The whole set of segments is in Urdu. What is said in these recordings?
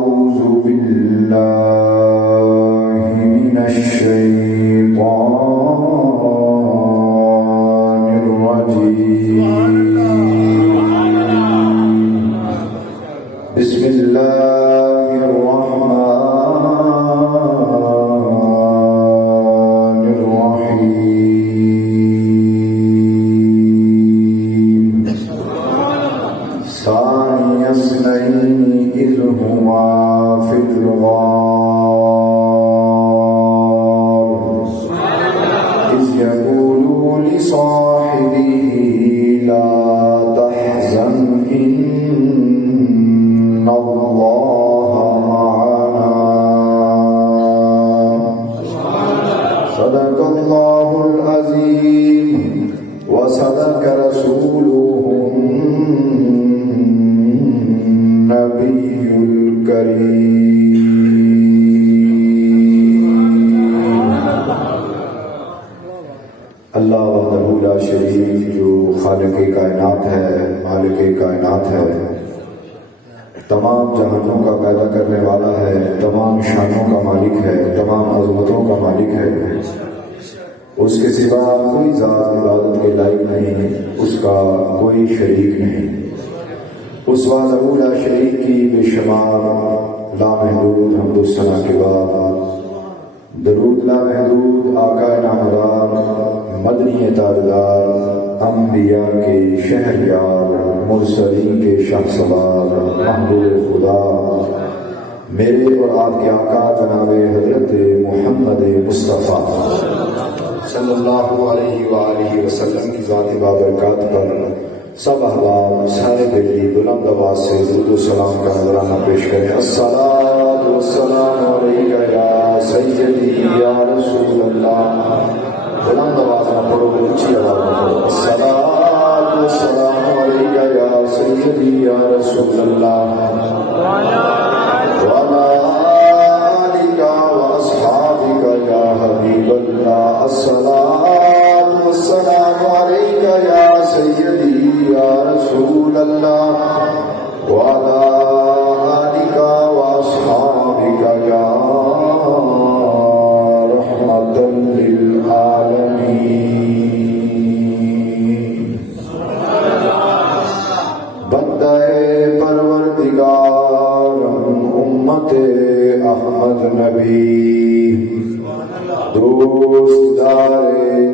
أعوذ بالله من الشيطان الرجيم. بسم الله الرحمن الرحيم. ثاني اثنين إذ هما في الغار إذ يقول لصاحبه لا تحزن إن الله معنا. صدق الله العظيم وصدق رسوله النبي الكريم. اللہ وحدہ لا شریک جو خالق کائنات ہے، مالک کائنات ہے، تمام جہانوں کا پیدا کرنے والا ہے، تمام شانوں کا مالک ہے، تمام عظمتوں کا مالک ہے. اس کے سوا کوئی ذات عبادت کے لائق نہیں، اس کا کوئی شریک نہیں. اس وحدہ لا شریک کی بے شمار لامحدود حمد و ثنا کے بعد درود لامحدود آقا نامدار مدنی تاجدار انبیاء کے شہریار مرسلین کے شہسوار محبوب خدا میرے اور آپ کے آقا جناب حضرت محمد مصطفیٰ صلی اللہ علیہ وآلہ وسلم کی ذات بابرکات پر سب احباب سارے دلی بلند آواز سے درود و سلام کا نذرانہ پیش کریں. الصلاۃ والسلام علیک یا سیدی یا رسول اللہ. بلند آواز نہ پڑھو، اونچی آواز نہ پڑھو. الصلاۃ والسلام علیک یا سیدی یا رسول اللہ وعلی آلک واصحابک یا حبیب اللہ. الصلاۃ والسلام علیک یا سیدی یا رسول اللہ وعلی آلک واصحابک یا رحمۃ للعالمین. بندہ پروردگارم امت احمد نبی دوست دار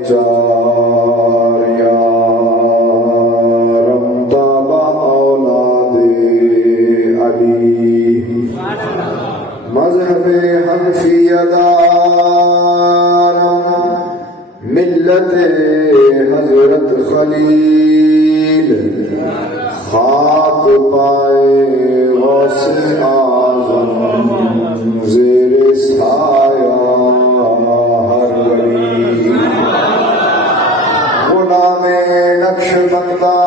چار یارم تابع اولاد علی. مذہب حنفیہ دارم ملت حضرت خلیل خاک پائے غوث اعظم زیر سایہ ہر ولی. غلام نقش بندہ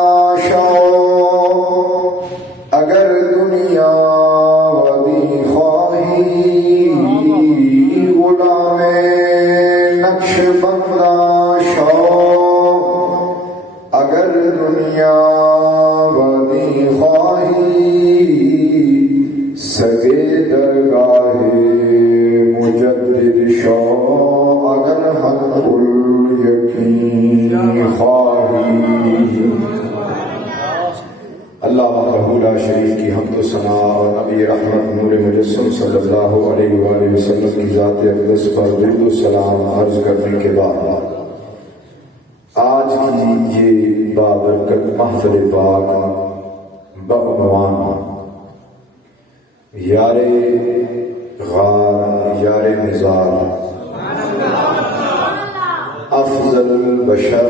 شو اگر دنیا ودی خواہی. غلام نقش بندہ شو اگر دنیا ودی خواہی. سگے درگاہ مجدد شو اگر حق الیقین خواہی. اللہ وحدہ لا شریک کی حمد و ثنا اور نبی رحمت نور مجسم صلی اللہ علیہ وآلہ وسلم کی ذات اقدس پر درود و سلام عرض کرنے کے بعد آج کی یہ بابرکت محفل پاک بعنوان یار غار یار مزار افضل البشر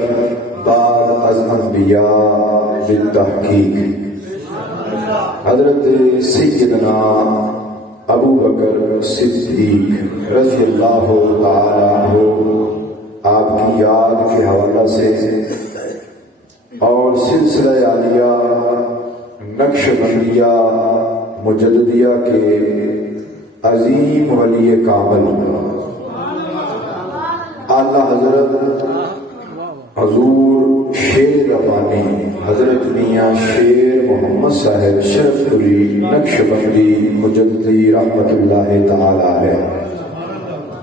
بعد از انبیاء بالتحقیق. حضرت سیدنا ابو بکر صدیق رضی اللہ تعالی عنہ آپ کی یاد کے حوالہ سے اور سلسلہ عالیہ نقش بندیہ مجددیہ کے عظیم ولی کامل اعلیٰ حضرت حضور شیر ربانی حضرت میاں شیر محمد صاحب شرف پوری نقش بندی مجددی رحمت اللہ تعالی علیہ،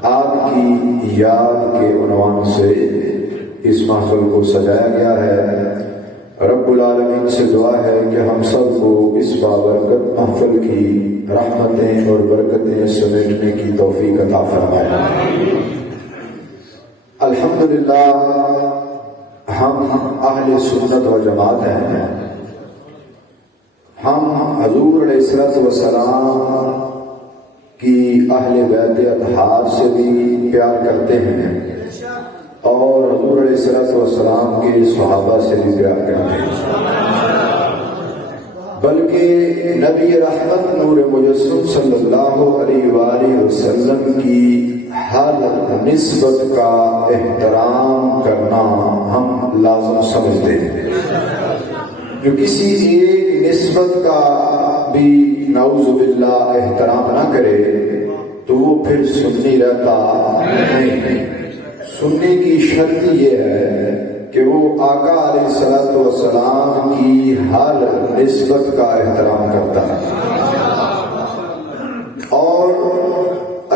آپ کی یاد کے عنوان سے اس محفل کو سجایا گیا ہے۔ رب العالمین سے دعا ہے کہ ہم سب کو اس بابرکت محفل کی رحمتیں اور برکتیں سمیٹنے کی توفیق عطا فرمائے۔ الحمدللہ ہم اہل سنت و جماعت ہیں، ہم حضور علیہ الصلوۃ والسلام کی اہل بیت اطہار سے بھی پیار کرتے ہیں اور حضور علیہ الصلوۃ والسلام کے صحابہ سے بھی پیار کرتے ہیں، بلکہ نبی رحمت نور مجسم صلی اللہ علیہ وآلہ وسلم کی ہر نسبت کا احترام کرنا ہم لازم سمجھتے ہیں۔ جو کسی ایک نسبت کا بھی نعوذ باللہ احترام نہ کرے تو وہ پھر سنی رہتا نہیں۔ سنی کی شرط یہ ہے کہ وہ آقا علیہ الصلوۃ والسلام کی ہر نسبت کا احترام کرتا ہے، اور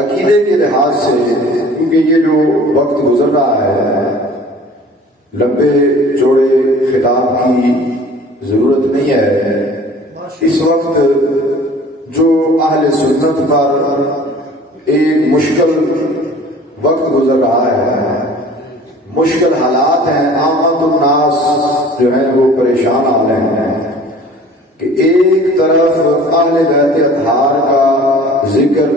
عقیدے کے لحاظ سے کیونکہ یہ جو وقت گزر رہا ہے لمبے چوڑے خطاب کی ضرورت نہیں ہے، اس وقت جو اہل سنت پر ایک مشکل وقت گزر رہا ہے، مشکل حالات ہیں، عامت الناس جو ہیں وہ پریشان آ رہے ہیں کہ ایک طرف اہل بیت اطہار کا ذکر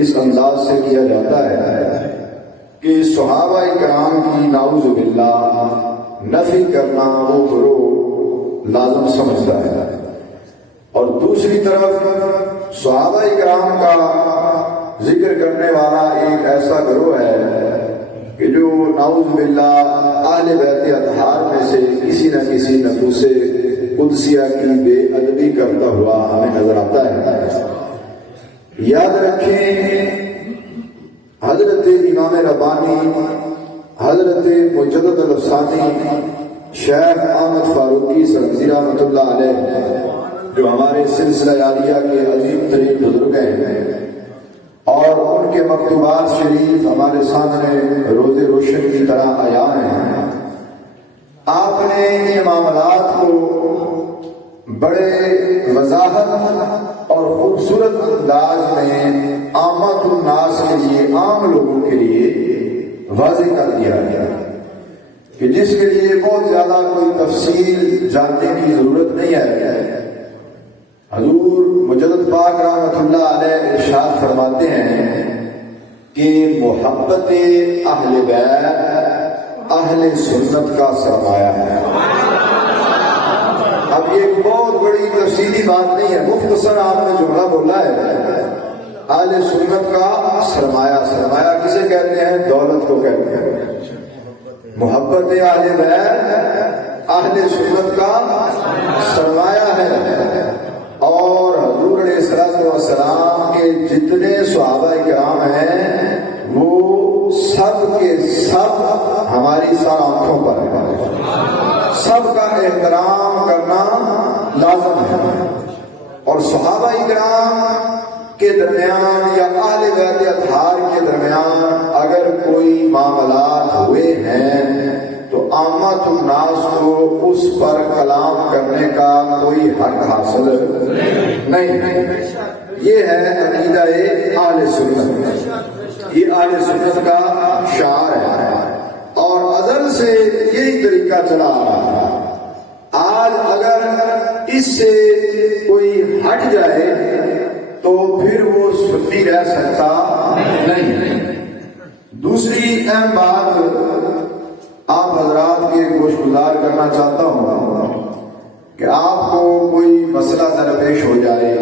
اس انداز سے کیا جاتا ہے کہ صحابہ کرام کی نعوذ باللہ نفی کرنا وہ گروہ لازم سمجھتا ہے، اور دوسری طرف صحابہ کرام کا ذکر کرنے والا ایک ایسا گروہ ہے کہ جو نعوذ باللہ اہل بیت اطہار میں سے کسی نہ کسی نفوس قدسیہ کی بے ادبی کرتا ہوا ہمیں نظر آتا ہے۔ یاد رکھیں حضرت امام ربانی، حضرت مجدد الافسانی شیخ احمد فاروقی سرمدی رحمۃ اللہ علیہ جو ہمارے سلسلہ عالیہ کے عظیم ترین بزرگ ہیں، اور ان کے مکتوبات شریف ہمارے سامنے روز روشن کی طرح عیاں ہیں۔ آپ نے ان معاملات کو بڑے وضاحت اور خوبصورت انداز میں عامت الناس کے لیے، عام لوگوں کے لیے واضح کر دیا ہے کہ جس کے لیے بہت زیادہ کوئی تفصیل جاننے کی ضرورت نہیں ہے۔ حضور مجدد پاک رحمۃ اللہ علیہ ارشاد فرماتے ہیں کہ محبت اہل بیت اہل سنت کا سرمایہ ہے۔ اب یہ ایک بہت بڑی تفصیلی بات نہیں ہے، مختصر آپ نے جملہ بولا ہے، اہل سنت کا سرمایہ۔ سرمایہ کسے کہتے ہیں؟ دولت کو کہتے ہیں۔ محبت اہل بیت اہل سنت کا سرمایہ ہے، اور حضور علیہ الصلوۃ والسلام کے جتنے صحابہ کرام ہیں وہ سب کے سب ہماری سر آنکھوں پر ہیں، سب کا احترام کرنا لازم ہے، اور صحابہ کرام کے درمیان یا اہل بیت اطہار کے درمیان اگر کوئی معاملات ہوئے ہیں تو عامت الناس کو اس پر کلام کرنے کا کوئی حق حاصل نہیں۔ یہ ہے عقیدہ اہل سنت، یہ اہل سنت کا شعار ہے، اور ازل سے یہی طریقہ چلا آ رہا ہے۔ آج اگر اس سے کوئی ہٹ جائے تو پھر وہ سنی رہ سکتا نہیں۔ دوسری اہم بات آپ حضرات کے گوش گزار کرنا چاہتا ہوں کہ آپ کو کوئی مسئلہ درپیش ہو جائے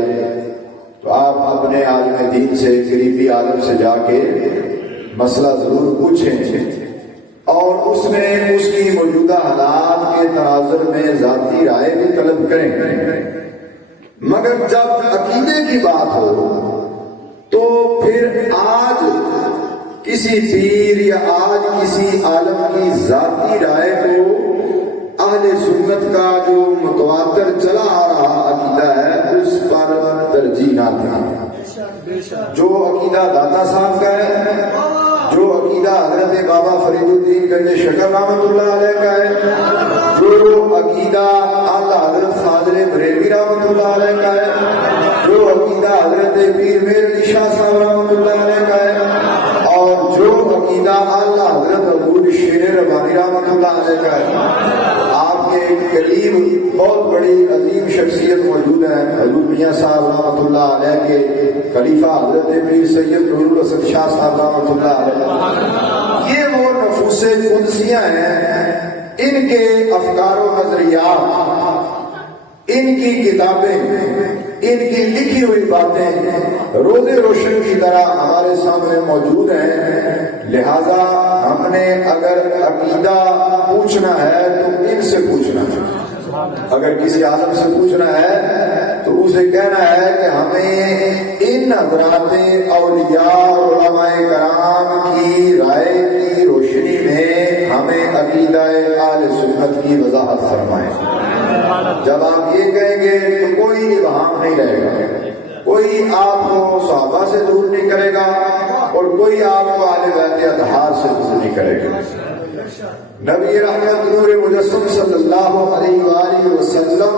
تو آپ اپنے عالم دین سے، قریبی عالم سے جا کے مسئلہ ضرور پوچھیں، اور اس میں اس کی موجودہ حالات کے تناظر میں ذاتی رائے بھی طلب کریں، مگر جب عقیدے کی بات ہو تو پھر آج کسی پیر یا آج کسی عالم کی ذاتی رائے کو اہل سنت کا جو متواتر چلا آ رہا عقیدہ ہے اس پر ترجیح نہ دیں. جو عقیدہ داتا صاحب کا ہے، جو عقیدہ حضرت بابا فرید الدین گنج شکر رحمۃ اللہ علیہ کا ہے، جو عقیدہ اعلیٰ حضرت فاضل بریلوی رحمۃ اللہ علیہ کا ہے، جو عقیدہ حضرت پیر میر علی شاہ صاحب رحمۃ اللہ علیہ کا ہے، اور جو عقیدہ اعلیٰ حضرت حضور شیر ربانی رحمۃ اللہ علیہ کا ہے. آپ کے قریب بہت بڑی عظیم شخصیت موجود ہے، حضور میاں صاحب رحمۃ اللہ علیہ کے خلیفہ حضرت پیر سید نور الحسن شاہ صاحب رحمۃ اللہ علیہ. یہ وہ نفوس قدسیاں ہیں، ان کے افکار و نظریات، ان کی کتابیں، ان کی لکھی ہوئی باتیں روز روشن کی طرح ہمارے سامنے موجود ہیں. لہذا ہم نے اگر عقیدہ پوچھنا ہے تو ان سے پوچھنا ہے. اگر کسی عالم سے پوچھنا ہے تو اسے کہنا ہے کہ ہمیں ان حضرات اولیاء اور علماء کرام کی رائے کی روشنی میں ہمیں عقیدہ اہل سنت کی وضاحت فرمائیں. جب آپ یہ کہیں گے تو کوئی ابہام نہیں رہے گا، کوئی آپ کو صحابہ سے دور نہیں کرے گا اور کوئی آپ کو اہل بیت اطہار سے دور نہیں کرے گا. نبی رحمت نور مجسم صلی اللہ علیہ وآلہ وسلم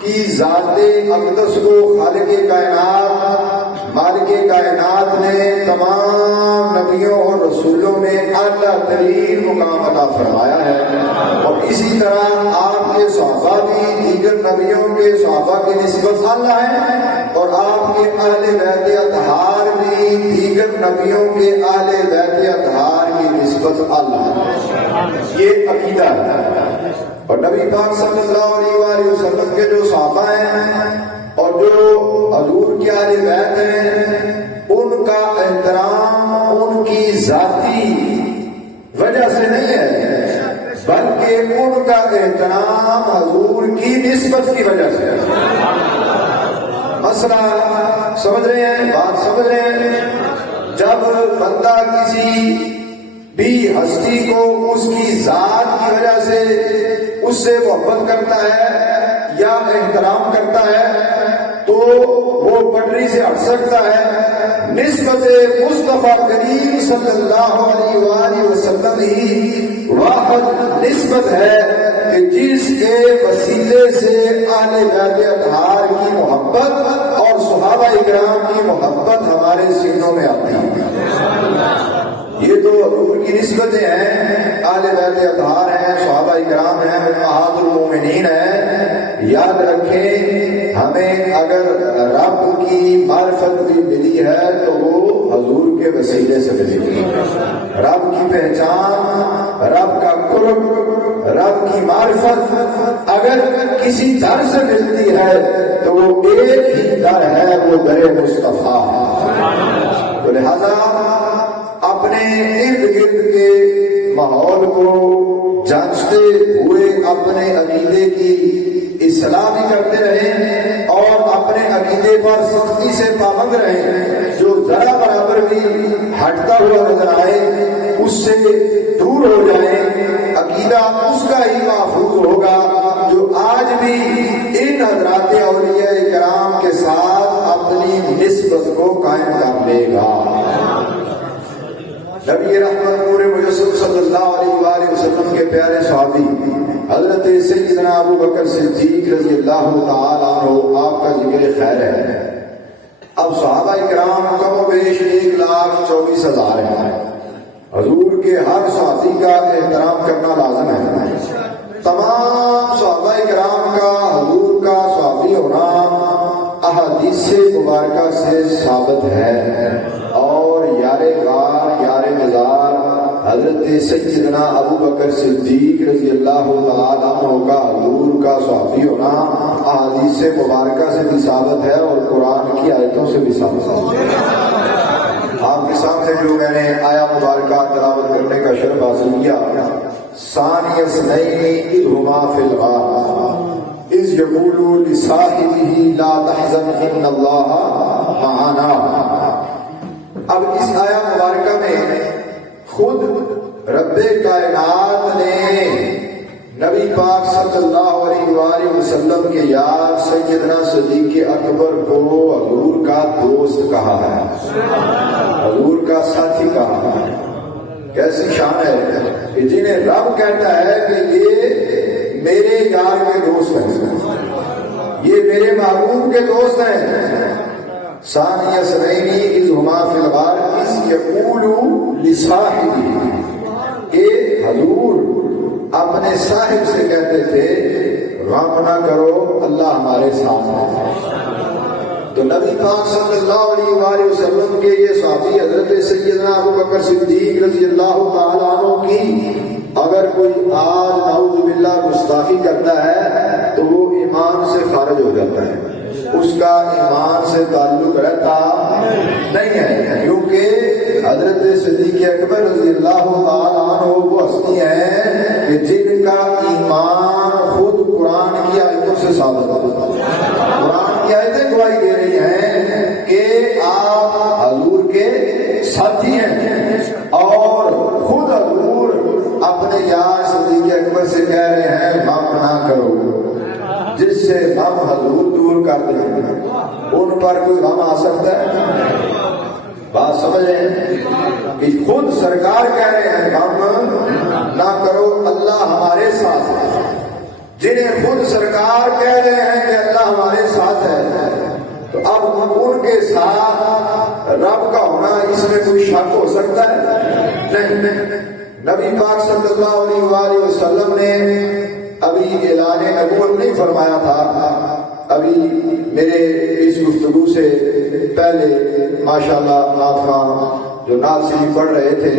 کی ذات اقدس کو خالق کائنات مالک کائنات نے تمام نبیوں اور رسولوں میں اعلیٰ ترین مقام عطا فرمایا ہے، اور اسی طرح آپ کے صحابہ بھی دیگر نبیوں کے صحابہ کی نسبت اعلیٰ ہیں، اور آپ کے اہل بیت اطہار بھی دیگر نبیوں کے اہل بیت اطہار کی نسبت اعلیٰ ہے. یہ عقیدہ ہے. اور نبی پاک صلی اللہ علیہ وآلہ وسلم کے جو صحابہ ہیں اور جو حضور کے اہل بیت ہیں، ان کا احترام ان کی ذاتی وجہ سے نہیں ہے، بلکہ ان کا احترام حضور کی نسبت کی وجہ سے ہے. مسئلہ سمجھ رہے ہیں؟ بات سمجھ رہے ہیں؟ جب بندہ کسی بھی ہستی کو اس کی ذات کی وجہ سے اس سے محبت کرتا ہے یا احترام کرتا ہے تو وہ پٹری سے ہٹ سکتا ہے. نسبت مصطفیٰ کریم صلی اللہ علیہ وآلہ وسلم ہی واحد نسبت ہے کہ جس کے وسیلے سے اہل بیت اطہار کی محبت اور صحابہ اکرام کی محبت ہمارے سینوں میں آتی ہے. یہ تو حضور کی نسبتیں ہیں، اہل بیت اطہار ہیں، صحابہ اکرام ہیں، امہات المومنین ہیں. یاد رکھیں ہمیں اگر رب کی معرفت بھی ملی ہے تو وہ حضور کے وسیلے سے ملی ہے. رب کی پہچان، رب کا قرب، رب کی معرفت اگر کسی در سے ملتی ہے تو وہ ایک ہی در ہے، وہ در مصطفیٰ ہے. تو لہذا اپنے ارد گرد کے ماحول کو جانچتے ہوئے اپنے عقیدے کی اصلاح بھی کرتے رہیں اور اپنے عقیدے پر سختی سے پابند رہیں. جو ذرا برابر بھی ہٹتا ہوا نظر آئے اس سے دور ہو جائیں. عقیدہ اس کا ہی محفوظ ہوگا جو آج بھی ان حضرات اولیاء کرام کے ساتھ اپنی نسبت کو قائم کر لے گا. نبی رحمت نور مجسم صلی اللہ علیہ وآلہ وسلم کے پیارے صحابی حضرت سیدنا ابو بکر صدیق رضی اللہ تعالیٰ عنہ، آپ کا ذکر خیر ہے. اب صحابہ اکرام کم و بیش 1,24,000 ہیں. حضور کے ہر صحابی کا احترام کرنا لازم ہے. تمام صحابہ اکرام کا حضور کا صحابی ہونا احادیث مبارکہ سے ثابت ہے، اور یار غار یار مزار حضرت سیدنا ابو بکر صدیق رضی اللہ تعالیٰ عنہ کا حضور کا صحابی ہونا احادیث مبارکہ سے بھی ثابت ہے اور قرآن کی آیتوں سے بھی ثابت ہے. آپ کے سامنے جو میں نے آیا مبارکہ تلاوت کرنے کا شرف حاصل کیا، ثانی اثنین اذ ہما فی الغار اذ یقول لصاحبہ لا تحزن ان اللہ معنا. اب اس آیا مبارکہ میں خود رب کائنات نے نبی پاک صلی اللہ علیہ وآلہ وسلم کے یار سیدنا صدیق اکبر کو حضور کا دوست کہا ہے، حضور کا ساتھی کہا ہے۔ کیسی شان ہے کہ جنہیں رب کہتا ہے کہ یہ میرے یار کے دوست ہیں، یہ میرے محبوب کے دوست ہیں۔ ثانی اثنین اذ ہما فی الغار اذ یقول لصاحبہ، کہ حضور اپنے صاحب سے کہتے تھے غم نہ کرو، اللہ ہمارے ساتھ ہے۔ تو نبی پاک صلی اللہ علیہ وآلہ وسلم کے یہ صحابی حضرت سیدنا ابو بکر صدیق رضی اللہ تعالیٰ عنہ کی اگر کوئی آج نعوذ باللہ گستاخی کرتا ہے تو وہ ایمان سے خارج ہو جاتا ہے، اس کا ایمان سے تعلق رہتا نہیں ہے، کیونکہ حضرت صدیق اکبر رضی اللہ تعالیٰ عنہ وہ ہستی ہیں کہ جن کا ایمان خود قرآن کی آیتوں سے ثابت ہوتا ہے۔ قرآن کی آیتیں گواہی دے رہی ہیں کہ آپ حضور کے ساتھی ہیں، اور خود حضور اپنے یار صدیق اکبر سے کہہ رہے ہیں غم نہ کرو، جس سے غم حضور دور کر دیں۔ ان پر کوئی غم آ سکتا ہے؟ بات سمجھیں کہ خود سرکار کہہ رہے ہیں غم نہ کرو، اللہ ہمارے ساتھ ہے۔ جنہیں خود سرکار کہہ رہے ہیں کہ اللہ ہمارے ساتھ ہے، تو اب ان کے ساتھ رب کا ہونا اس میں کوئی شک ہو سکتا ہے؟ نہیں۔ نبی پاک صلی اللہ علیہ وآلہ وسلم نے ابھی اعلان نبوت نہیں فرمایا تھا، ابھی میرے اس گفتگو سے پہلے ماشاءاللہ نعت خواں جو نعت شریف پڑھ رہے تھے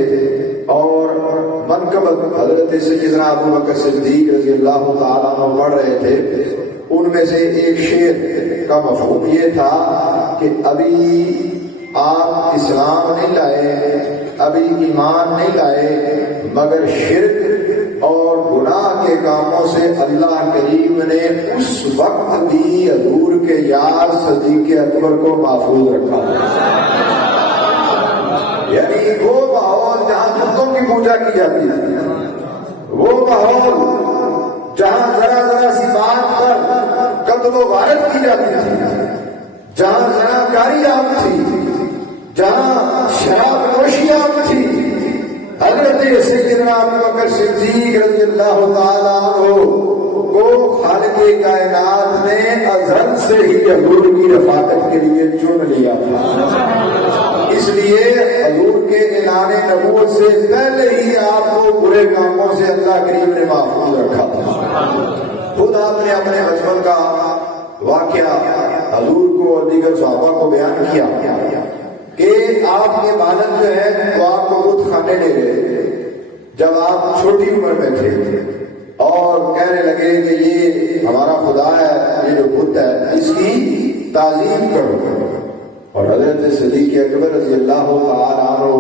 اور منقبت حضرت سیدنا ابو بکر صدیق رضی اللہ تعالیٰ عنہ پڑھ رہے تھے، ان میں سے ایک شعر کا مفہوم یہ تھا کہ ابھی آپ اسلام نہیں لائے، ابھی ایمان نہیں لائے، مگر شرک اور گناہ کے کاموں سے اللہ کریم نے اس وقت بھی حضور کے یار صدیق اکبر کو محفوظ رکھا، یعنی وہ ماحول جہاں کتوں کی پوجا کی جاتی تھی، وہ ماحول جہاں ذرا ذرا سی بات پر قتل و غارت کی جاتی تھی، جہاں زناکاری عام تھی، جہاں شراب نوشی عام تھی، حضرت سیدنا ابو بکر صدیق رضی اللہ تعالیٰ عنہ کو خالق کائنات نے ازل سے ہی حضور کی رفاقت کے لیے چن لیا تھا۔ اس لیے حضور کے اعلان نبوت سے پہلے ہی آپ کو برے کاموں سے اللہ کریم نے محفوظ رکھا تھا۔ خود آپ نے اپنے بچپن کا واقعہ حضور کو اور دیگر صحابہ کو بیان کیا کہ آپ کے والد جو ہے وہ آپ کو بت خانے لے گئے جب آپ چھوٹی عمر میں تھے، اور کہنے لگے کہ یہ ہمارا خدا ہے، یہ جو بت ہے اس کی تعظیم کرو، اور حضرت صدیق اکبر رضی اللہ تعالیٰ عنہ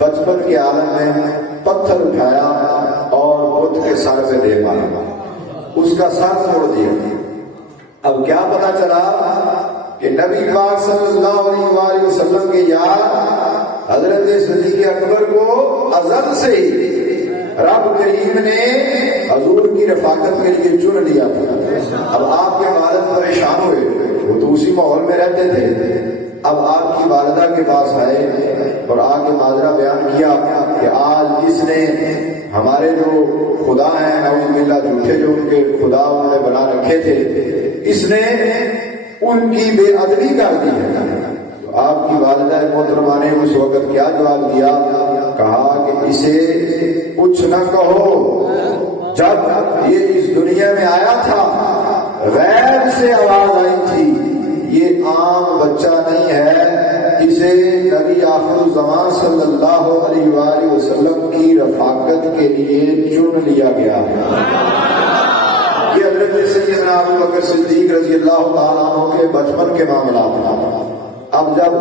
بچپن کے عالم میں پتھر اٹھایا اور بت کے سر پہ دے مارا، اس کا سر توڑ دیا۔ اب کیا پتا چلا کہ نبی پاک صلی اللہ علیہ وآلہ وسلم کے یار حضرت صدیق اکبر کو ازل سے ہی رب کریم نے حضور کی رفاقت کے لیے چن لیا تھا۔ اب آپ کے والد پریشان ہوئے، وہ تو اسی ماحول میں رہتے تھے، اب آپ کی والدہ کے پاس آئے اور آ کے ماجرا بیان کیا کہ آج اس نے ہمارے جو خدا ہیں نعوذ باللہ جھوٹے جو ان کے خدا انہوں نے بنا رکھے تھے، اس نے ان کی بے ادبی کر دی ہے۔ تو آپ کی والدہ محترمہ نے اس وقت کیا جواب دیا؟ کہا کہ اسے کچھ نہ کہو، جب یہ اس دنیا میں آیا تھا غیب سے آواز آئی تھی، یہ عام بچہ نہیں ہے، اسے نبی آخر الزمان صلی اللہ علیہ وآلہ وسلم کی رفاقت کے لیے چن لیا گیا ہے۔ یہ حضرت سیدنا ابو بکر صدیق رضی اللہ تعالیٰ عنہ کے بچپن کے معاملات ہیں۔ اب جب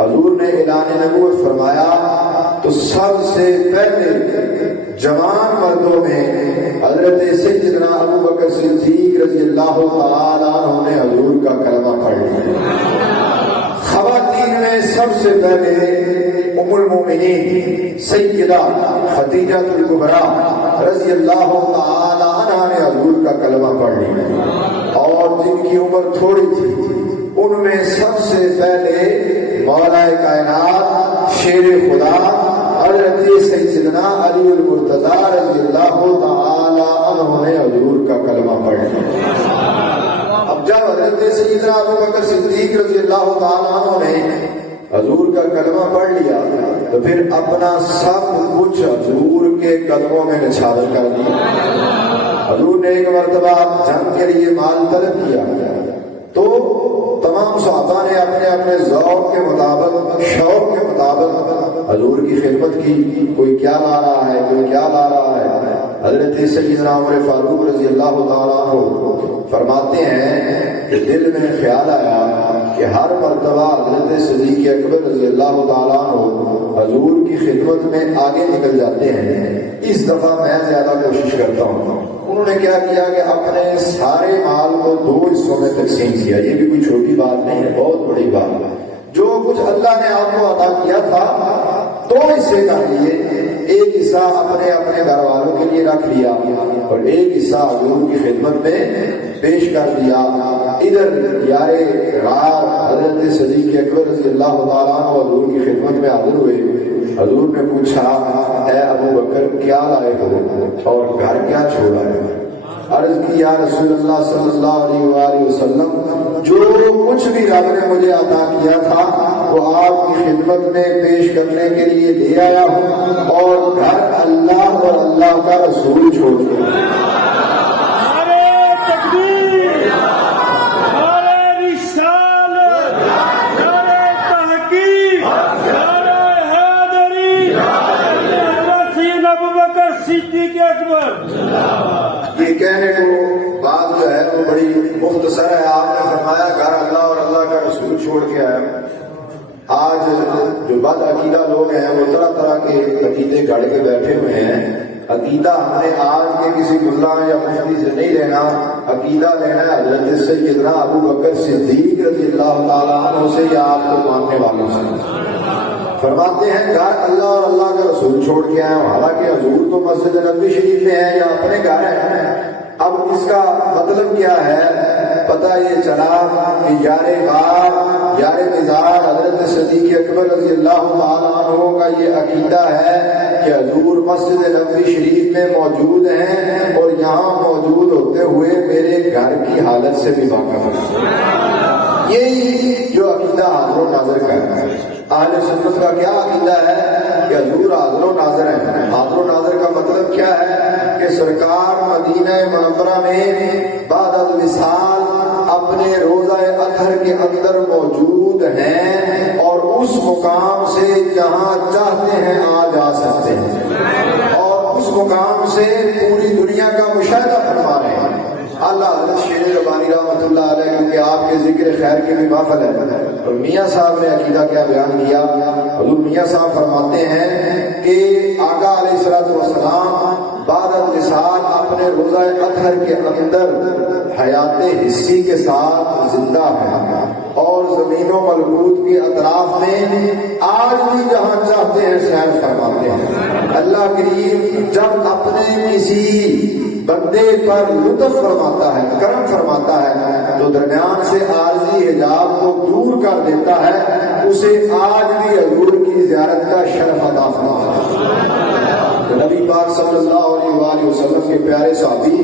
حضور نے اعلان نبوت فرمایا تو سب سے پہلے جوان مردوں میں حضرت سیدنا ابو بکر صدیق رضی اللہ تعالیٰ عنہ نے حضور کا کلمہ پڑھ لیا۔ خواتین میں سب سے پہلے ام المومنین سیدہ خدیجہ الکبریٰ رضی اللہ تعالیٰ عنہ نے حضور کا کلمہ پڑھ لیا، اور جن کی عمر تھوڑی تھی ان میں سب سے پہلے مولا کائنات شیر خدا حضرت سیدنا علی المرتضیٰ رضی اللہ تعالی عنہ نے حضور کا کلمہ پڑھ لیا۔ اب جب حضرت سیدنا ابو بکر صدیق رضی اللہ تعالی عنہ نے حضور کا کلمہ پڑھ لیا تو پھر اپنا سب کچھ حضور کے قدموں میں نچھاور کر دیا۔ حضور نے ایک مرتبہ جنگ کے لیے مال طلب کیا تو تمام صحابہ نے اپنے اپنے ذوق کے مطابق، شوق کے مطابق حضور کی خدمت کی، کوئی کیا لا رہا ہے، کوئی کیا لا رہا ہے۔ حضرت سیدنا عمر فاروق رضی اللہ تعالیٰ عنہ فرماتے ہیں کہ دل میں خیال آیا کہ ہر مرتبہ حضرت صدیق اکبر رضی اللہ تعالیٰ عنہ حضور کی خدمت میں آگے نکل جاتے ہیں، اس دفعہ میں زیادہ کوشش کرتا ہوں۔ انہوں نے کیا کیا کہ اپنے سارے مال کو 2 حصوں میں تقسیم کیا۔ یہ بھی کوئی چھوٹی بات نہیں ہے، بہت بڑی بات ہے۔ جو کچھ اللہ نے آپ کو عطا کیا تھا 2 حصے کر لیے، ایک حصہ اپنے اپنے گھر والوں کے لیے رکھ لیا اور ایک حصہ حضور کی خدمت میں پیش کر دیا۔ ادھر یار غار حضرت صدیق اکبر رضی اللہ تعالیٰ عنہ حضور کی خدمت میں حاضر ہوئے۔ حضور نے پوچھا، اے ابو بکر کیا لائے ہو اور گھر کیا چھوڑا ہے؟ عرض کی، یا رسول اللہ صلی اللہ علیہ وآلہ وسلم، جو کچھ بھی رب نے مجھے عطا کیا تھا وہ آپ کی خدمت میں پیش کرنے کے لیے لے آیا ہوں، اور گھر اللہ اور اللہ کا رسول چھوڑ دیا۔ یہ کہنے کو بات جو ہے وہ بڑی مختصر ہے۔ آپ نے فرمایا گھر اللہ اور اللہ کا رسول چھوڑ کے آیا۔ آج جو بد عقیدہ لوگ ہیں وہ طرح طرح کے عقیدے گڑھ کے بیٹھے ہوئے ہیں۔ عقیدہ ہم نے آج کے کسی ملا یا مفتی سے نہیں لینا، عقیدہ لینا ہے حضرت سیدنا ابو بکر صدیق رضی اللہ تعالیٰ عنہ سے یا آپ کو ماننے والوں سے۔ فرماتے ہیں گھر اللہ اور اللہ کا رسول چھوڑ کے آئے، حالانکہ حضور تو مسجد نبوی شریف میں ہے یا اپنے گھر ہے۔ اب اس کا مطلب کیا ہے؟ پتہ یہ چلا کہ یار غار، یار مزار حضرت صدیق اکبر رضی اللہ تعالیٰ عنہ کا یہ عقیدہ ہے کہ حضور مسجد نبوی شریف میں موجود ہیں اور یہاں موجود ہوتے ہوئے میرے گھر کی حالت سے بھی واقف ہیں۔ یہی جو عقیدہ حاضر و ناظر کا ہے۔ اہل سنت کا کیا عقیدہ ہے کہ حضور حاضر و ناظر ہیں۔ حاضر و ناظر کا مطلب کیا ہے کہ سرکار مدینہ منورہ میں بعد الوصال اپنے روضہ اطہر کے اندر موجود ہیں اور اس مقام سے جہاں چاہتے ہیں آ جا سکتے ہیں، اور اس مقام سے پوری دنیا کا مشاہدہ فرما رہے ہیں۔ اللہ حضرت شیر ربانی رحمۃ اللہ علیہ، کیونکہ آپ کے ذکر خیر کے بھی محفل ہے، اور میاں صاحب نے عقیدہ کیا بیان کیا۔ حضور میاں صاحب فرماتے ہیں کہ آقا علیہ السلام بعد الوصال اپنے روضہ اطہر کے اندر حیات حسی کے ساتھ زندہ ہے، اور زمین و ملکوت کے اطراف میں آج بھی جہاں چاہتے ہیں سیر فرماتے ہیں۔ اللہ کریم جب اپنے کسی بندے پر لطف فرماتا ہے، کرم فرماتا ہے، تو درمیان سے عارضی حجاب کو دور کر دیتا ہے، اسے آج بھی حضور کی زیارت کا شرف عطا فرماتا ہے۔ نبی پاک صلی اللہ علیہ وآلہ وسلم کے پیارے صحابی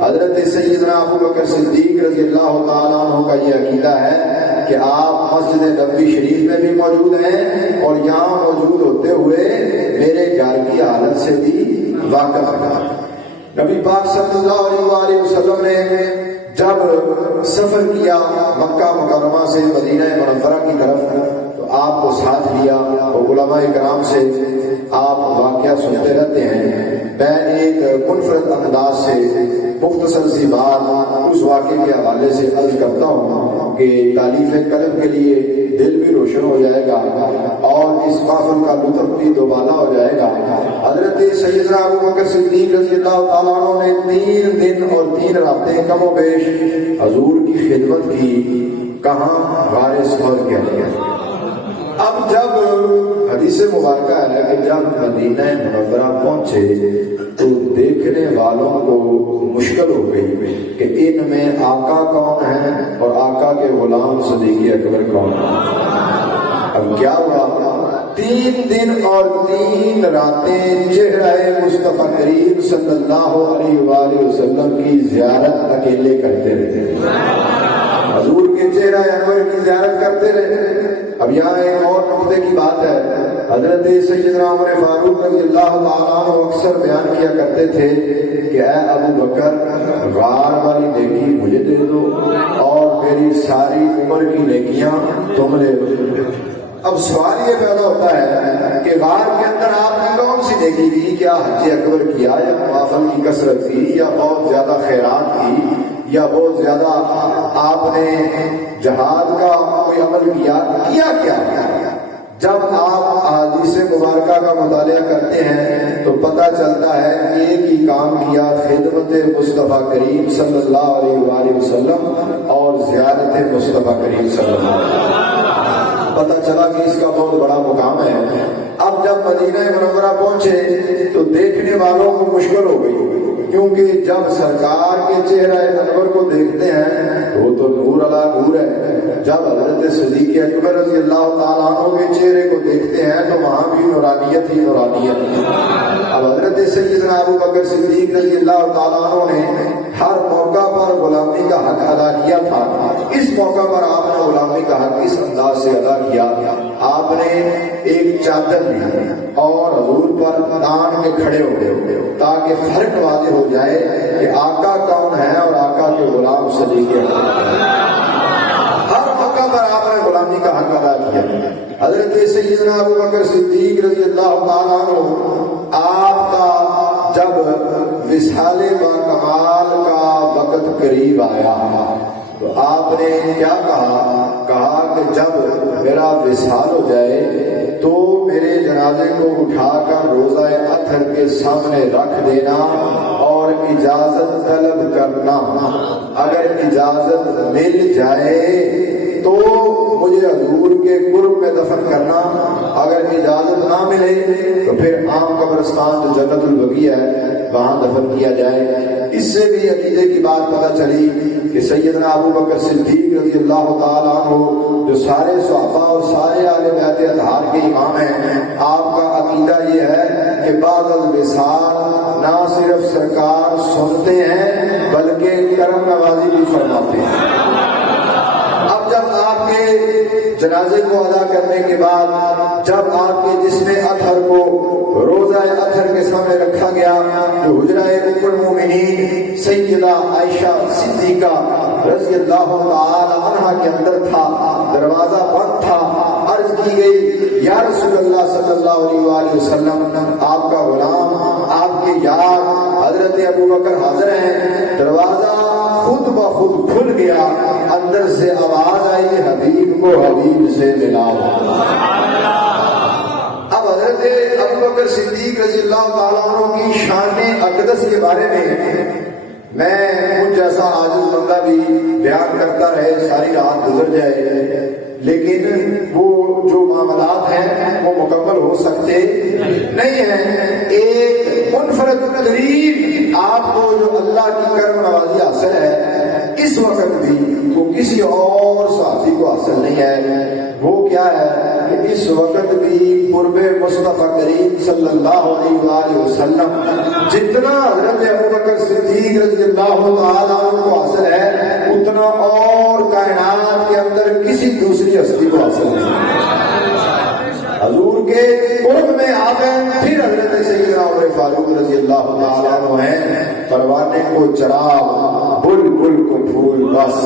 حضرت سیدنا ابو بکر صدیق رضی اللہ تعالیٰ عنہ کا یہ عقیدہ ہے کہ آپ مسجد نبوی شریف میں بھی موجود ہیں اور یہاں موجود ہوتے ہوئے میرے گھر کی حالت سے بھی واقف ہیں۔ نبی پاک صلی اللہ علیہ وآلہ وسلم نے جب سفر کیا مکہ مکرمہ سے مدینہ منورہ کی طرف تو آپ کو ساتھ لیا، اور علماء کرام سے آپ واقعہ سنتے رہتے ہیں۔ میں ایک منفرد انداز سے مختصر سی بات اس واقعے کے حوالے سے عرض کرتا ہوں کہ تالیف قلم کے لیے دل بھی روشن ہو جائے گا اور اس محفل کا لطف بھی دوبالا ہو جائے گا۔ حضرت سیدنا ابو بکر صدیق رضی اللہ تعالیٰ عنہ نے 3 دن اور 3 راتیں کم و بیش حضور کی خدمت کی۔ کہاں؟ غار ثور کے اندر۔ اب جب حدیث مبارکہ ہے کہ جب مدینہ منورہ پہنچے تو دیکھنے والوں کو مشکل ہو گئی کہ ان میں آقا کون ہے اور آقا کے غلام صدیق اکبر کون ہے۔ اب کیا ہوا، 3 دن اور 3 راتیں چہرہ مصطفیٰ کریم صلی اللہ علیہ وآلہ وسلم کی زیارت اکیلے کرتے رہے، حضور کے چہرہ انور کی زیارت کرتے رہے۔ اب یہاں ایک اور نقطے کی بات ہے، حضرت سیدنا عمر فاروق رضی اللہ تعالیٰ عنہ اکثر بیان کیا کرتے تھے کہ اے ابو بکر، غار والی نیکی مجھے دے دو اور میری ساری عمر کی نیکیاں تم لے لو۔ اب سوال یہ پیدا ہوتا ہے کہ غار کے اندر آپ نے کون سی نیکی کی؟ کیا حج اکبر کیا، یا نوافل کی کثرت کی، یا بہت زیادہ خیرات کی، یا بہت زیادہ آپ نے جہاد کا کوئی عمل کیا کیا؟ جب آپ احادیث مبارکہ کا مطالعہ کرتے ہیں تو پتہ چلتا ہے ایک ہی کام کیا، خدمت مصطفیٰ کریم صلی اللہ علیہ وآلہ وسلم اور زیارت مصطفیٰ کریم صلی اللہ علیہ وسلم۔ پتہ چلا کہ اس کا بہت بڑا مقام ہے۔ اب جب مدینہ منورہ پہنچے تو دیکھنے والوں کو مشکل ہو گئی، کیونکہ جب سرکار کے چہرہ انور کو دیکھتے ہیں تو وہ تو نور علی نور ہے، جب حضرت صدیق اکبر رضی اللہ تعالیٰ عنہ کے چہرے کو دیکھتے ہیں تو وہاں بھی نورانیت ہی نورانیت۔ اب حضرت سیدنا ابو بکر صدیق رضی اللہ تعالیٰ عنہ نے ہر موقع پر غلامی کا حق ادا کیا تھا، اس موقع پر آپ نے غلامی کا حق اس انداز سے ادا کیا، آپ نے ایک چادر لی اور حضور پر تان کے کھڑے ہو گئے تاکہ فرق واضح ہو جائے کہ آقا کون ہے اور آقا کے غلام صدیق ہر موقع پر آپ نے غلامی کا حق ادا کیا۔ حضرت سیدنا ابو بکر صدیق رضی اللہ تعالیٰ عنہ آپ کا جب وصال با کمال کا وقت قریب آیا تو آپ نے کیا کہا کہ جب میرا وصال ہو جائے تو میرے جنازے کو اٹھا کر روضہ اطہر کے سامنے رکھ دینا اور اجازت طلب کرنا، اگر اجازت مل جائے تو مجھے حضور کے قرب میں دفن کرنا، اگر اجازت نہ ملے تو پھر عام قبرستان جو جنت البقیع ہے وہاں دفن کیا جائے۔ اس سے بھی عقیدے کی بات پتہ چلی کہ سیدنا ابو بکر صدیق رضی اللہ تعالیٰ عنہ جو سارے صحابہ اور سارے اہل بیت اطہار کے امام ہیں، آپ کا عقیدہ یہ ہے کہ بعد الوصال نہ صرف سرکار سنتے ہیں بلکہ کرم نوازی بھی فرماتے ہیں۔ اب جب آپ کے جنازے کو ادا کرنے کے بعد جب آپ کے جسم اطہر کو روضہ اطہر کے سامنے رکھا گیا جو حجرہ ام المومنین سیدہ عائشہ صدیقہ رضی اللہ تعالی عنہا کے اندر تھا، دروازہ بند تھا، عرض کی گئی یا رسول اللہ صلی اللہ علیہ وآلہ وسلم، آپ کا غلام آپ کے یار حضرت ابو بکر حاضر ہیں۔ دروازہ خود بخود کھل گیا، اندر سے آواز آئی حبیب کو حبیب سے ملا۔ اب حضرت ابو بکر صدیق رضی اللہ تعالیٰ عنہ کی شان اقدس کے بارے میں مجھ جیسا عاجز بندہ بھی بیان کرتا رہے، ساری رات گزر جائے، لیکن وہ جو معاملات ہیں وہ مکمل ہو سکتے نہیں ہیں۔ ایک منفرد ترین آپ کو جو اللہ کی کرم نوازی حاصل ہے اس وقت بھی وہ کسی اور صحابی کو حاصل نہیں ہے، وہ کیا ہے کہ اس وقت بھی قرب مصطفیٰ کریم صلی اللہ علیہ وآلہ وسلم جتنا حضرت ابوبکر صدیق رضی اللہ تعالیٰ عنہ کو حاصل ہے اتنا اور کائنات کے اندر کسی دوسری ہستی کو حاصل نہیں۔ حضور کے قرب میں آ گئے، پھر حضرت سیدنا عمر فاروق رضی اللہ تعالیٰ عنہ ہیں، پروانے کو چراغ بلبل کو پھول بس،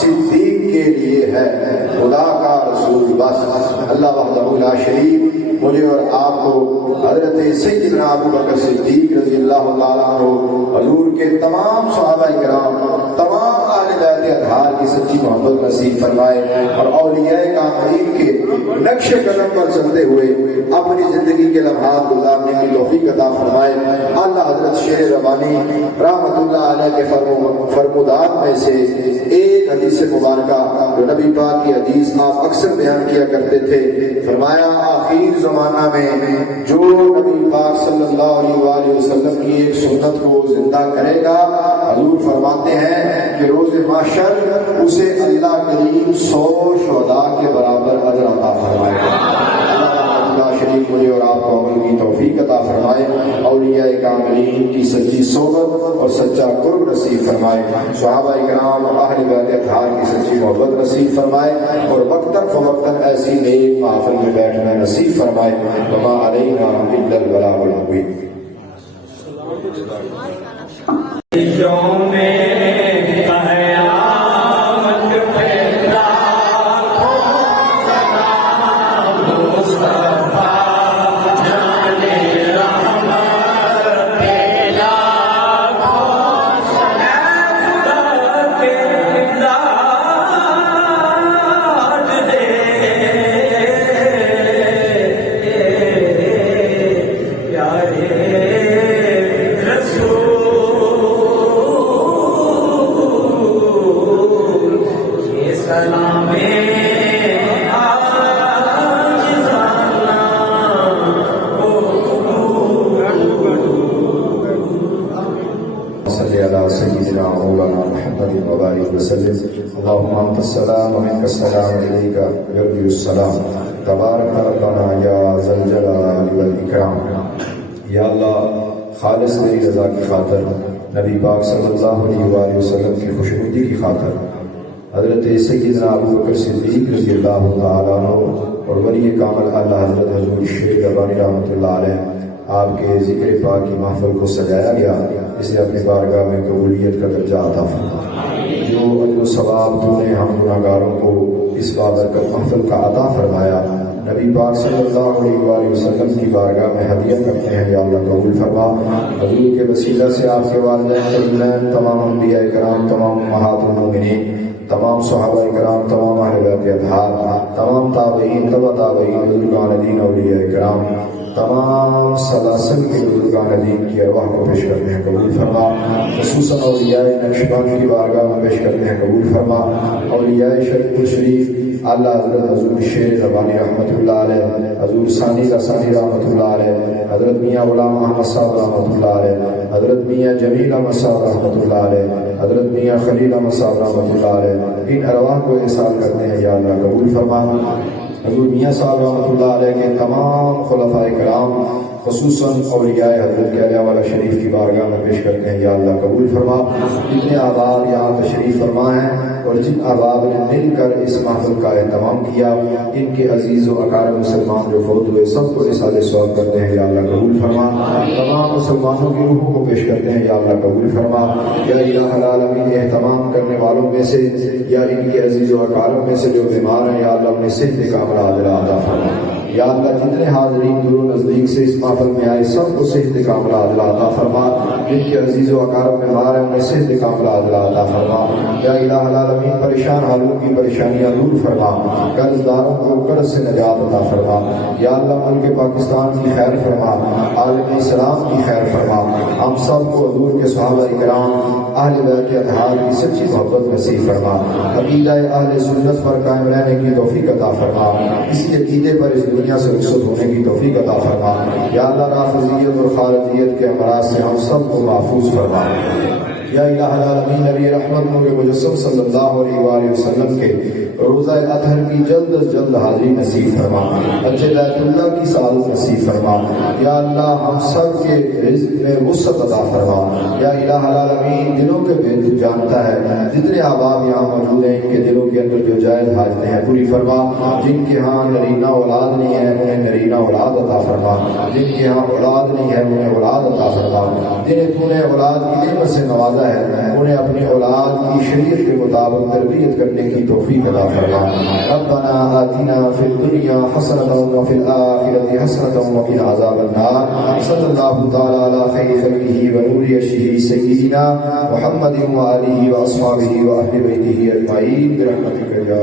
صدیق کے لیے ہے خدا کا رسول بس۔ اللہ وحدہ لا شریک مجھے اور آپ کو حضرت سیدنا ابو بکر صدیق رضی اللہ تعالیٰ عنہ، حضور کے تمام صحابہ کرام، تمام اہل بیت اطہار کی سچی محبت نصیب فرمائے، اور اولیاء کاملین کے نقش قدم پر چلتے ہوئے اپنی زندگی کے لمحات گزارنے کی توفیق عطا فرمائے۔ اللہ حضرت شیخ ربانی رحمۃ اللہ علیہ کے فرمودات میں سے ایک ایک حدیث مبارکہ جو نبی پاک کی حدیث آپ اکثر بیان کیا کرتے تھے، فرمایا آخر زمانہ میں جو نبی پاک صلی اللہ علیہ وآلہ وسلم کی ایک سنت کو زندہ کرے گا، حضور فرماتے ہیں کہ روز محشر اسے اللہ کریم 100 شہداء کے برابر اجر عطا فرمائے گا۔ اللہ شریف مجھے اور آپ کو عمل کی توفیق عطا فرمائے، اولیاء کاملین کی سچی صحبت اور سچا قرب نصیب فرمائے، صحابہ کرام اور اہل بیت اطہار کی سچی محبت نصیب فرمائے، اور وقتاً فوقتاً ایسی نیک محفل میں بیٹھنا نصیب فرمائے۔ وما علینا الا البلاغ المبین۔ اللهم انت السلام ومنك السلام اليك يرجو السلام تبارك ربنا يا ذا الجلال والاكرام۔ یا اللہ، خالص تیری رضا کی خاطر، نبی پاک صلی اللہ علیہ وآلہ وسلم کی خوشنودی کی خاطر، حضرت سیدنا ابو بکر صدیق رضی اللہ تعالیٰ عنہ اور ولی کامل اعلیٰ حضرت حضور شیخ ربانی رحمۃ اللہ علیہ آپ کے ذکر پاک کی محفل کو سجایا گیا، اسے اپنی بارگاہ میں قبولیت کا درجہ عطا فرما۔ جو اجر و ثواب تو نے ہم گناہگاروں کو اس بابرکت محفل کا عطا فرمایا، نبی پاک صلی اللہ علیہ وآلہ وسلم کی بارگاہ میں ہدیہ کرتے ہیں، یا اللہ قبول فرما۔ حضور کے وسیلہ سے آپ کے والدین، تمام انبیاء کرام، تمام امہات المومنین، تمام صحابہ کرام، تمام اہل بیت اطہار، تمام تابعین، تبع تابعین، بزرگان دین، اولیاء کرام، تمام سلاسل کے بزرگان دین کی ارواح کو پیش کرتے ہیں، قبول فرما۔ خصوصاً اولیاء نقشبند کی بارگاہ میں پیش کرتے ہیں، قبول فرما۔ اولیاء شریف الشریف اعلیٰ حضرت حضور شیخ ربانی رحمۃ اللہ علیہ، حضور ثانی رسانی رحمۃ اللہ علیہ، حضرت میاں غلام احمد صاحب رحمۃ اللہ علیہ، حضرت میاں جمیل احمد صاحب رحمۃ اللہ علیہ، حضرت میاں خلیل احمد صاحب رحمۃ اللہ علیہ، ان ارواح کو احسان کرتے ہیں، یا اللہ قبول فرما۔ حضور میاں صاحب رحمۃ اللہ علیہ کے تمام خلفاء کرام، خصوصاً اولیاء حضرت کے علیہ والا شریف کی بارگاہ میں پیش کرتے ہیں، یا اللہ قبول فرما۔ جتنے احباب یہاں تشریف فرما ہیں اور جن احباب نے مل کر اس محفل کا اہتمام کیا، ان کے عزیز و اقارب مسلمان جو فوت ہوئے سب کو نثار ثواب کرتے ہیں، یا اللہ قبول فرما۔ تمام مسلمانوں کی روحوں کو پیش کرتے ہیں، یا اللہ قبول فرما۔ یا الہ العالمین، اہتمام کرنے والوں میں سے یا ان کے عزیز و اقارب میں سے جو بیمار ہیں، یا اللہ انہیں صحت کاملہ عاجلہ عطا فرما۔ یا اللہ جتنے حاضرین دور و نزدیک سے اس محفل میں آئے سب کو صحت کاملہ عاجلہ عطا فرما۔ جن کے عزیز و اقارب بیمار ہیں انہیں صحت کاملہ عاجلہ عطا فرما۔ یا الہ العالمین پریشان حالوں کی پریشانیاں دور فرما، قرض داروں کو قرض سے نجات عطا فرما۔ یا اللہ ملک پاکستان کی خیر فرما، عالم اسلام کی خیر فرما۔ ہم سب کو حضور کے صحابہ کرام، اہل بیت اطہار کی سچی محبت نصیب فرما۔ عقیدہ اہل سنت پر قائم رہنے کی توفیق عطا فرما، اسی عقیدے پر اس دنیا سے رخصت ہونے کی توفیق عطا فرما۔ یا اللہ رافضیت اور خارجیت کے امراض سے ہم سب کو محفوظ فرما۔ یا الہ العالمین نبی رحمت نور مجسم صلی اللہ علیہ وآلہ وسلم کے روزہ اطہر کی جلد از جلد حاضری نصیب فرما، حج بیت اللہ کی سعادت نصیب فرما۔ یا اللہ ہم سب کے رزق میں وسعت عطا فرما۔ یا الہ العالمین دلوں کے بے تو جانتا ہے، جتنے احباب یہاں موجود ہیں ان کے دلوں کے اندر جو جائز حاجتیں ہیں پوری فرما۔ جن کے ہاں نرینہ اولاد نہیں ہے انہیں نرینہ اولاد عطا فرما، جن کے ہاں اولاد نہیں ہے انہیں اولاد عطا فرما، جنہیں تو نے اولاد کی نعمت سے نوازا ہے انہیں اپنی اولاد کی شریعت کے مطابق تربیت کرنے کی توفیق عطا فرما۔ ربنا آتنا فی الدنیا حسنۃ وفی الآخرۃ حسنۃ وقنا عذاب النار۔ صلی اللہ تعالی علی خیر خلقہ ونور عرشہ سیدنا محمد وآلہ واصحابہ واہل بیتہ اجمعین برحمتک یا